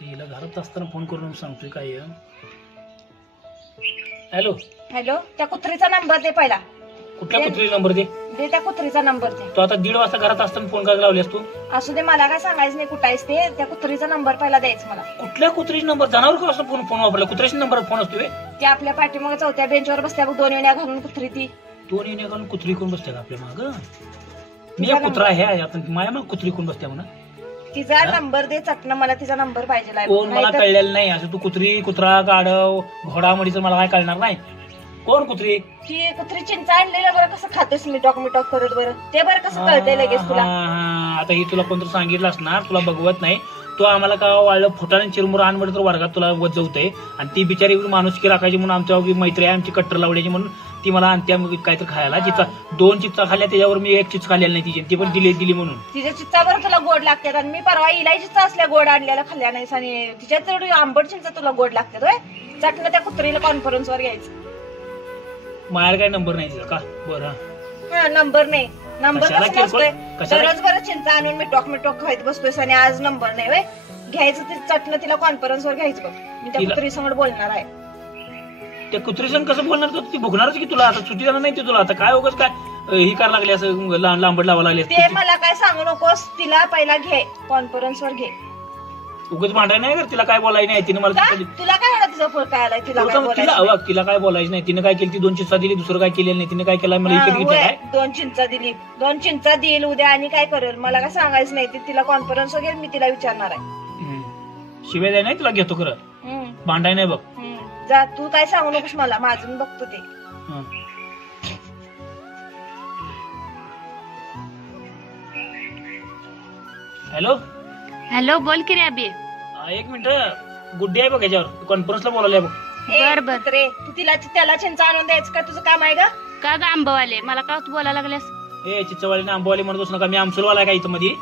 हिला घरात असताना फोन करून सांगतोय काय. हॅलो हॅलो, त्या कुत्रीचा नंबर दे पहिला. कुठल्या कुत्रीचा नंबर दे? दे त्या कुत्रीचा नंबर दे. तू आता 1:30 वाजता घरात असताना फोन करायला लावलीस तू? असू दे, मला काय सांगायचं नाही कुठं आहेस ते. त्या कुत्रीचा नंबर पहिला द्यायचा मला. कुठल्या कुत्रीचा नंबर? जनावर का असं फोन वापरला? कुत्र्याचा नंबर फोन असतोय? ते आपल्या पाठीमागे चौथ्या बेंचवर बसत्या बघ, 2 वेण्या घालून कुत्री ती. 2 वेण्या घालून कुत्री कोण बसते आपल्या माग? मी कुत्रा आहे आता माझ्या मग कुत्री कोण बसते म्हणा. तिचा नंबर दे चटणं, मला तिचा नंबर पाहिजे. कोण मला कळलेलं नाही. असं तू कुत्री कुत्रा गाढव घोडा म्हणीचं मला काय कळणार नाही. कोण कुत्री? ती कुत्री चिंचा आणलेलं बरं कसं खातोस मिटॉक करत बरं, ते बरं कसं कळतंय लगेच तुला. आता ही तुला कोणतरी सांगितलं असणार, तुला बघवत नाही. तू आम्हाला का वाळलं फुटाने चिरमुर आणवड तर वर्गात तुला वजवतंय. आणि ती बिचारी माणुसकी राखायची म्हणून आमच्या मैत्री आहे आमची कट्टर लावण्याची म्हणून ती मला आणत्या काहीतरी खायला. चिचा 2 चिप्सा खाल्ल्या, त्याच्यावर मी 1 चिप्स खाल्लेला नाही तिची. ती पण दिली म्हणून. तिच्या चिच्चा बरं तुला गोड लागतात. आणि मी परवा इलायचीचा असल्या गोड आणलेला खाल्ल्या नाहीस आणि तिच्यात तेवढी आंबट चिंचा तुला गोड लागतात होय. चटणं त्या कुत्रीला कॉन्फरन्सवर घ्यायचं. माझ्यावर काय नंबर नाही तिचा का? बरं नंबर नाही. नंबर कसं नसतोय? दररोज बरं चिंता आणून मिटॉक खायत बसतोयस आणि आज नंबर नाही होय. घ्यायचं ते चटणं तिला कॉन्फरन्सवर घ्यायचं बघ. मी त्या कुत्री समोर बोलणार आहे. त्या कुत्री संग कसं बोलणार? ती भुकणारच की तुला. आता सुट्टी जाणार नाही ती तुला. आता काय उगाच काय ही करायला लागली असं लांबड लावा लागली? ते मला काय सांगू नकोस. तिला पहिला घे, कॉन्फरन्सवर घे. उगाच भांडाय नाही कर. तिला काय बोलायचं नाही. तिने मला तुला काय म्हणा तिचा फळ काय आलाय? तिला काय बोलायचं नाही. तिने काय केली? ती 2 चिंचा दिली, दुसरं काय केलेलं नाही. तिने काय केलं? मला इकडे घेतलं. 2 चिंचा दिली, 2 चिंचा देईल उद्या आणि काय करेल मला काय सांगायचं नाही. तिला कॉन्फरन्सवर घे, मी तिला विचारणार आहे. शिवाय द्याय नाही तुला घेतो खरं. भांडाय नाही बघ. जा, तू काय सांगू नकोस मला. माझं बघतो ते. हॅलो हॅलो, बोल की रे अभि. 1 मिनिट. गुड्डी आहे बघ याच्यावर कॉन्फरन्सला बोलायला बघ. बर बर. रे तू त्याला चिंचा आणून द्यायचं का? तुझं काम आहे का ग आंबवाले? मला का बोलायला लागल्यास? चिंचवाले आंबवाले म्हणत नका. मी आमसुलवाला काय इथं मध्ये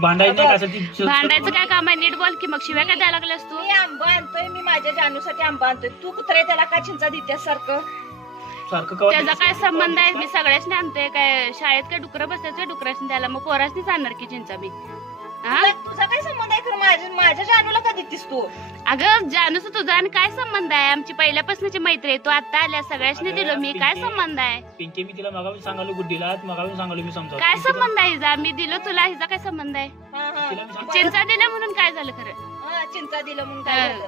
भांडायचं नाही का? भांडायचं काय काम आहे? नीट बोल की. मग शिवाय काय द्यायला लागल्यास तू? मी आंबा आणतोय, मी माझ्या जानूसाठी आंबा आणतोय. तू कुत्रे त्याला काय चिंचा देतेस सारखं? त्याचा काय संबंध आहे? मी सगळ्याच आणतोय. काय शाळेत काय डुकरं बसायचं डुकराच द्यायला? मग पोराच आणणार की चिंचा मी. तुझा काय संबंध आहे खरं? माझ्या जानूला का देतीस तू? अगं जानूच तुझा आणि काय संबंध आहे? आमची पहिल्यापासूनची मैत्री आहे. तू आता आल्या सगळ्याच दिलो मी. काय संबंध आहे? पिंकी, मी तिला मगावी सांगालो गुड्डीला, मगावी सांगालो मी समजा. काय संबंध आहे हिचा? मी दिलो तुला, हिचा काय संबंध आहे? चिंचा दिला म्हणून काय झालं खरं? चिंचा दिलं म्हणून काय झालं?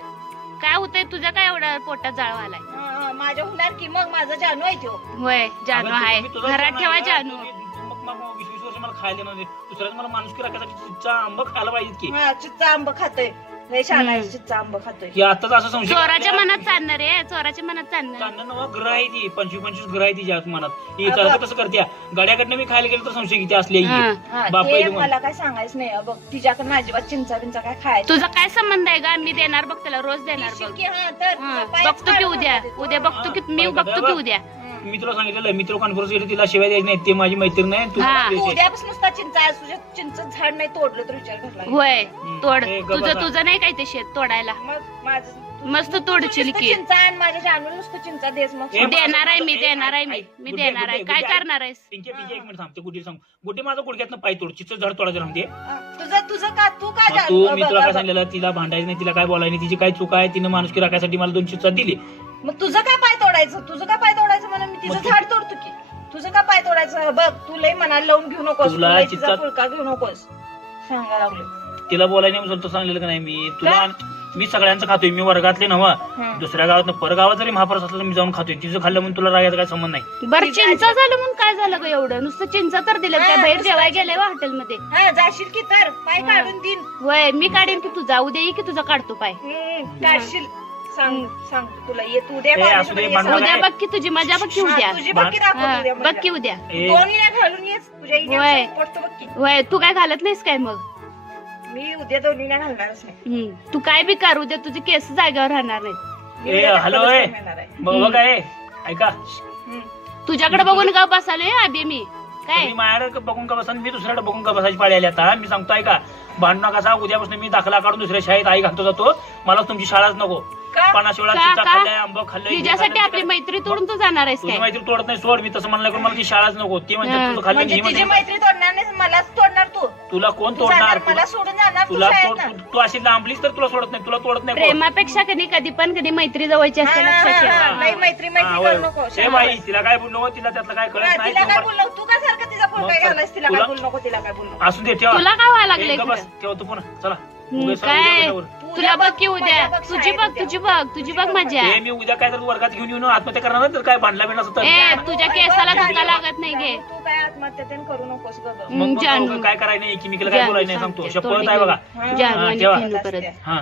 काय होतंय तुझ्या? काय एवढा पोटात जाळवा आलाय? माझ्या होणार की मग. माझा जानू आहे तो. होय, जानू आहे. घरात ठेवा जानू. 20-20 वर्ष मला खायला नाही. दुसऱ्याच मला माणुसकी राखायसाठी चिंचा आंबा खायला पाहिजे की. चिंचा आंबा खातोय. छान आहे, चिंचा आंबा खातोय. आताच असं संशय चोराच्या मनात चालणार आहे. चोराच्या मनात चालणार. ग्रह आहे ती. 25-25 ग्रह आहे तिच्या मनात. ही कसं करते? गाड्याकडनं मी खायला गेलो तर संशय किती असले. मला काय सांगायचं नाही बघ. तिच्याकडनं अजिबात चिंचा बिंचा काय खायचं. तुझा काय संबंध आहे का? मी देणार बघ त्याला, रोज देणार बघ. बघतो की उद्या बघतो की मी बघतो की उद्या. मी तुला सांगितलं मी तुला कॉन्फरन्स केली, तिला शिवाय द्यायची नाही. ते माझी मैत्रीण नाही. उद्यापासून नुसता चिंचा. तुझ्या चिंच झाड नाही तोडलं तर विचार करला. होय, तोड. तुझं नाही काय ते शेत तोडायला? मस्त तोडशील की. चिंचा आणि माझ्या जानूला नुसतं चिंचा देस. मग देणार आहे मी देणार आहे. काय करणार आहेस? 1 मिनिट थांबते. गुड्डी सांग. गुड्डी माझा गुडघ्यातनं पाय तोड. चिचं झाड तोडायचं राहते. तुझं का? तू का? मी तुला काय सांगितलं? तिला भांडायचं नाही, तिला काय बोलायचं नाही. तिची काय चूक आहे? तिने माणुसकी राखायसाठी मला 2 चिंचा दिली. मग तुझं काय पाय तोडायचं? म्हणून मी तिचं झाड तोडतो की. तुझं का पाय तोडायचं? बघ, तू लय मनाला लावून घेऊ नकोस. तिचा फुलका घेऊ नकोस. सांगायला लागलो. तिला बोलायला नाही सांगलेलं का नाही मी तुला? मी सगळ्यांचं खातोय. मी वर्गातले नव्हा, दुसऱ्या गावात परगावात जरी महापौर असलं तर मी जाऊन खातोय. तिचं खाल्लं म्हणून तुला रागायचा काय संबंध नाही. बरं, चिंचा झालं म्हणून काय झालं ग एवढं? नुसतं चिंचा तर दिलं. त्या बाहेर जेवायला गेलंय हॉटेलमध्ये. जाशील की तर पाय काढून देईन. वय, मी काढेन की तुझा. उद्या ये की तुझा काढतो पाय. काढशील. सांग तुला येत उद्या. उद्या बघ की तुझी मजा. बघ की उद्या. बघ की उद्या. 2 घालून येस तुझ्या. वय, तू काय घालत नाहीस काय मग? मी उद्या 2 घालणारच नाही. तू काय बी कर, उद्या तुझे केस जागेवर राहणार नाहीत. हॅलो बघ काय ऐका, तुझ्याकडे बघून का बसालोय अभि मी? काय माझ्याकडे बघून का बसा? मी दुसऱ्याकडे बघून का बसायची पाळी आली? आता मी सांगतो ऐका, भांडणं कसा? उद्यापासून मी दाखला काढून दुसऱ्या शाळेत आई घालतो जातो. मला तुमची शाळाच नको. 50 वेळा का? चिंचा का? खाल्लाय, आंबा खाल्लाय, हे तिच्यासाठी खाल्लंय, आपली मैत्री तोडून तू जाणार आहेस तुझी काय? मैत्री तोडत नाही, सोड. मी तसं म्हणलं की मला ती शाळाच नको. ती म्हणजे तुझं खाल्लं म्हणजे ही तिची म्हणजे मैत्री तोडणार नाही, मलाच तोडणार तू. तुला कोण तू तोडणार? जाणार, मला सोडून जाणार तू तुला शाळेतनं. तू अशी लांबलीस तर तुला सोडत नाही. तुला तोडत नाही कोण. प्रेमापेक्षा कधी पण मैत्री जवळची असते, लक्षात ठेवा. नाही मैत्री करू नको. हे बाई तिला काय बोलू नको, तिला त्यातलं काय कळत नाही. तिला काय बोललो तू का सारखं तिचा फोन काय घालायस? तिला काय बोलू नको, तिला काय बोलू नको. असू दे, ठेवा. तुला काय व्हायला लागलंय ए, बस खरं? ठेवतो पुन्हा. चला काय तुला बघ की उद्या माझ्या बघ तुझी शाळेत बघ उद्या. तुझी बघ तुझी बघ मजा. हे मी उद्या काय तर वर्गात घेऊन येऊन आत्महत्या करणार ना, तर काय भांडला बिंडला असं तर ए तुझ्या केसाला धक्का लागत नाही गे. तू काय आत्महत्या तेन करू नकोस ग. मग जानू. काय करायचं नाही, एकमेकीला काय बोलायचं नाही सांगतो. सांगते, शपथ आहे बघा. जानू आणि ठेवा. फेनू परत. हा